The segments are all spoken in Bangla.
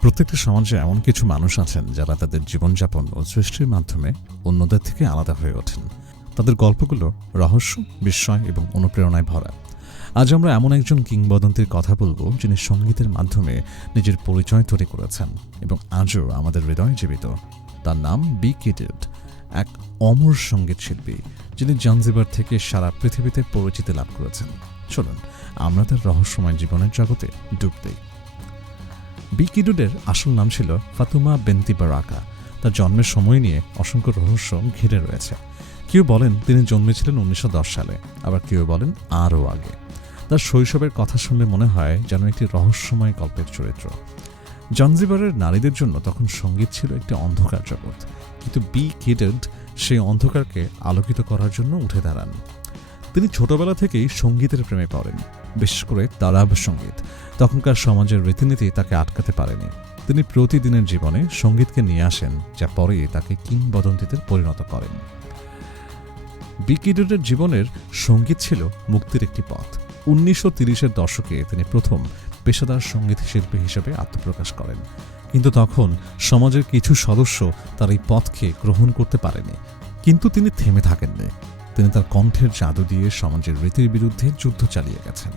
প্রত্যেকটা সমাজে এমন কিছু মানুষ আছেন যারা তাদের জীবনযাপন ও সৃষ্টির মাধ্যমে অন্যদের থেকে আলাদা হয়ে ওঠেন। তাদের গল্পগুলো রহস্য, বিস্ময় এবং অনুপ্রেরণায় ভরা। আজ আমরা এমন একজন কিংবদন্তির কথা বলব যিনি সঙ্গীতের মাধ্যমে নিজের পরিচয় তৈরি করেছেন এবং আজও আমাদের হৃদয়ে জীবিত। তার নাম বি কিটেড এক অমর সংগীত শিল্পী, যিনি জাঞ্জিবার থেকে সারা পৃথিবীতে পরিচিতি লাভ করেছেন। চলুন, আমরা তার রহস্যময় জীবনের জগতে ডুব দিই। বিকিডুডের আসল নাম ছিল ফাতুমা বেন্তি বারাকা। তার জন্মের সময় নিয়ে অসংখ্য রহস্য ঘিরে রয়েছে। কেউ বলেন তিনি জন্মেছিলেন উনিশশো দশ সালে, আবার কেউ বলেন আরও আগে। তার শৈশবের কথা শুনলে মনে হয় যেন একটি রহস্যময় গল্পের চরিত্র। জঞ্জিবারের নারীদের জন্য তখন সংগীত ছিল একটি অন্ধকার জগৎ, কিন্তু বি কিডেড সেই অন্ধকারকে আলোকিত করার জন্য উঠে দাঁড়ান। তিনি ছোটবেলা থেকেই সঙ্গীতের প্রেমে পড়েন। বিশেষ করে তারাব সংগীত। তখনকার সমাজের রীতিনীতি তাকে আটকাতে পারেনি। তিনি প্রতিদিনের জীবনে সঙ্গীতকে নিয়ে আসেন, যা পরে তাকে কিংবদন্তিতে পরিণত করেন। বিকিডের জীবনের সংগীত ছিল মুক্তির একটি পথ। উনিশশো তিরিশের দশকে তিনি প্রথম পেশাদার সংগীত শিল্পী হিসেবে আত্মপ্রকাশ করেন। কিন্তু তখন সমাজের কিছু সদস্য তার এই পথকে গ্রহণ করতে পারেনি। কিন্তু তিনি থেমে থাকেননি। তিনি তার কণ্ঠের জাদু দিয়ে সমাজের রীতির বিরুদ্ধে যুদ্ধ চালিয়ে গেছেন।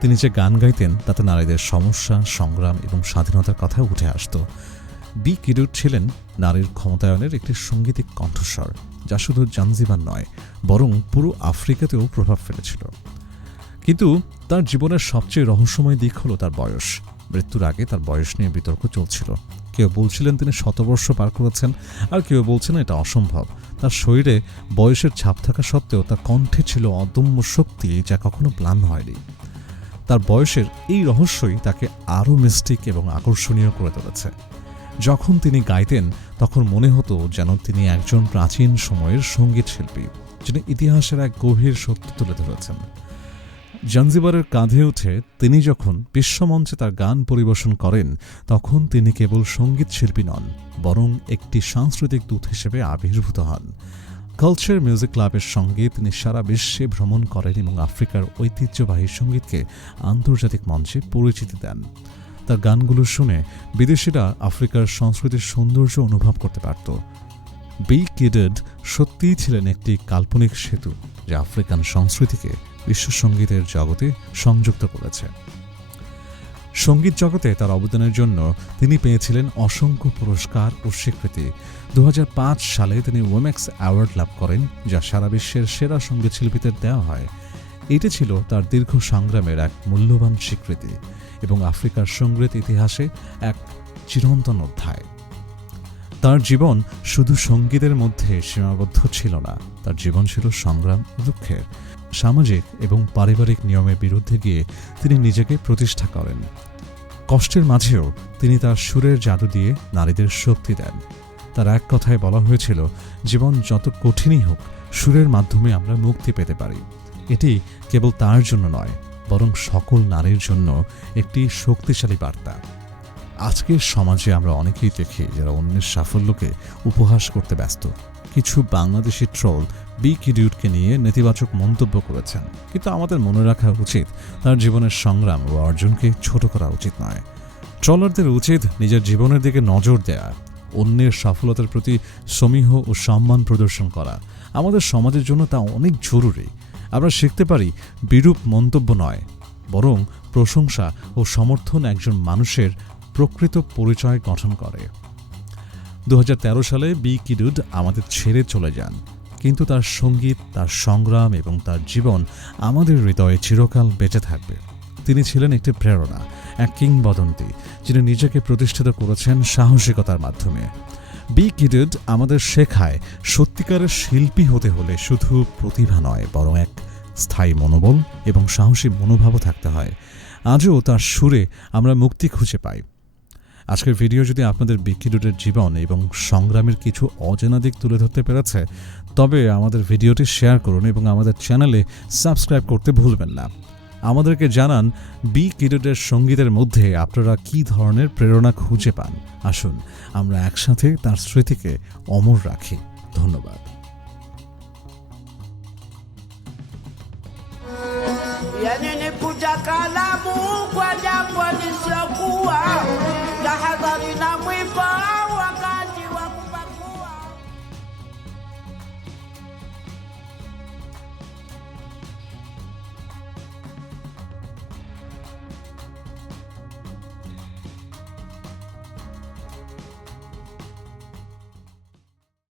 তিনি যে গান গাইতেন, তাতে নারীদের সমস্যা, সংগ্রাম এবং স্বাধীনতার কথা উঠে আসত। বি কিডুট ছিলেন নারীর ক্ষমতায়নের একটি সঙ্গীতিক কণ্ঠস্বর, যা শুধু জাঞ্জিবার নয়, বরং পুরো আফ্রিকাতেও প্রভাব ফেলেছিল। কিন্তু তার জীবনের সবচেয়ে রহস্যময় দিক হলো তার বয়স। মৃত্যুর আগে তার বয়স নিয়ে বিতর্ক চলছিল। কেউ বলছিলেন তিনি শতবর্ষ পার করেছেন, আর কেউ বলছেন এটা অসম্ভব। তার শরীরে বয়সের ছাপ থাকা সত্ত্বেও তার কণ্ঠে ছিল অদম্য শক্তি যা কখনো প্লান হয়নি। তার বয়সের এই রহস্যই তাকে আরও মিস্টিক এবং আকর্ষণীয় করে তুলেছে। যখন তিনি গাইতেন, তখন মনে হতো যেন তিনি একজন প্রাচীন সময়ের সংগীত শিল্পী যিনি ইতিহাসের এক গভীর সত্য তুলে ধরেছেন। জাঞ্জিবারের কাঁধে উঠে তিনি যখন বিশ্বমঞ্চে তার গান পরিবেশন করেন, তখন তিনি কেবল সংগীত শিল্পী নন, বরং একটি সাংস্কৃতিক দূত হিসেবে আবির্ভূত হন। কালচার মিউজিক ক্লাবের সঙ্গে তিনি সারা বিশ্বে ভ্রমণ করেন এবং আফ্রিকার ঐতিহ্যবাহী সঙ্গীতকে আন্তর্জাতিক মঞ্চে পরিচিতি দেন। তার গানগুলো শুনে বিদেশিরা আফ্রিকার সংস্কৃতির সৌন্দর্য অনুভব করতে পারত। বি কিডেড সত্যিই ছিলেন একটি কাল্পনিক সেতু, যা আফ্রিকান সংস্কৃতিকে বিশ্ব সঙ্গীতের জগতে সংযুক্ত করেছে। সংগীত জগতে তার অবদানের জন্য তিনি পেয়েছিলেন অসংখ্য পুরস্কার ও স্বীকৃতি। দু হাজার পাঁচ সালে তিনি ওয়েমেক্স অ্যাওয়ার্ড লাভ করেন, যা সারা বিশ্বের সেরা সংগীত শিল্পীদের দেওয়া হয়। এটি ছিল তার দীর্ঘ সংগ্রামের এক মূল্যবান স্বীকৃতি এবং আফ্রিকার সংগীত ইতিহাসে এক চিরন্তন অধ্যায়। তার জীবন শুধু সঙ্গীতের মধ্যে সীমাবদ্ধ ছিল না। তার জীবন ছিল সংগ্রাম, দুঃখের, সামাজিক এবং পারিবারিক নিয়মের বিরুদ্ধে গিয়ে তিনি নিজেকে প্রতিষ্ঠা করেন। কষ্টের মাঝেও তিনি তার সুরের জাদু দিয়ে নারীদের শক্তি দেন। তার এক কথায় বলা হয়েছিল, জীবন যত কঠিনই হোক, সুরের মাধ্যমে আমরা মুক্তি পেতে পারি। এটি কেবল তার জন্য নয়, বরং সকল নারীর জন্য একটি শক্তিশালী বার্তা। আজকের সমাজে আমরা অনেকেই দেখি যারা অন্যের সাফল্যকে উপহাস করতে ব্যস্ত। কিছু বাংলাদেশি ট্রোল বি কিডিউটকে নিয়ে নেতিবাচক মন্তব্য করেছেন। কিন্তু আমাদের মনে রাখা উচিত, তার জীবনের সংগ্রাম ও অর্জনকে ছোট করা উচিত নয়। ট্রলারদের উচিত নিজের জীবনের দিকে নজর দেয়া, অন্যের সফলতার প্রতি সমীহ ও সম্মান প্রদর্শন করা। আমাদের সমাজের জন্য তা অনেক জরুরি। আমরা শিখতে পারি, বিরূপ মন্তব্য নয়, বরং প্রশংসা ও সমর্থন একজন মানুষের প্রকৃত পরিচয় গঠন করে। দু হাজার তেরো সালে বি কিডুড আমাদের ছেড়ে চলে যান। কিন্তু তার সংগীত, তার সংগ্রাম এবং তার জীবন আমাদের হৃদয়ে চিরকাল বেঁচে থাকবে। তিনি ছিলেন একটি প্রেরণা, এক কিংবদন্তি, যিনি নিজেকে প্রতিষ্ঠিত করেছেন সাহসিকতার মাধ্যমে। বি কিডেড আমাদের শেখায় সত্যিকারের শিল্পী হতে হলে শুধু প্রতিভা নয়, বরং এক স্থায়ী মনোবল এবং সাহসী মনোভাবও থাকতে হয়। আজও তার সুরে আমরা মুক্তি খুঁজে পাই। আজকের ভিডিও যদি আপনাদের বিকিডুটের জীবন এবং সংগ্রামের কিছু অজানা দিক তুলে ধরতে পেরেছে, তবে আমাদের ভিডিওটি শেয়ার করুন এবং আমাদের চ্যানেলে সাবস্ক্রাইব করতে ভুলবেন না। আমাদেরকে জানান বি কিডুটের সঙ্গীতের মধ্যে আপনারা কী ধরনের প্রেরণা খুঁজে পান? আসুন, আমরা একসাথে তার স্মৃতিকে অমর রাখি। ধন্যবাদ।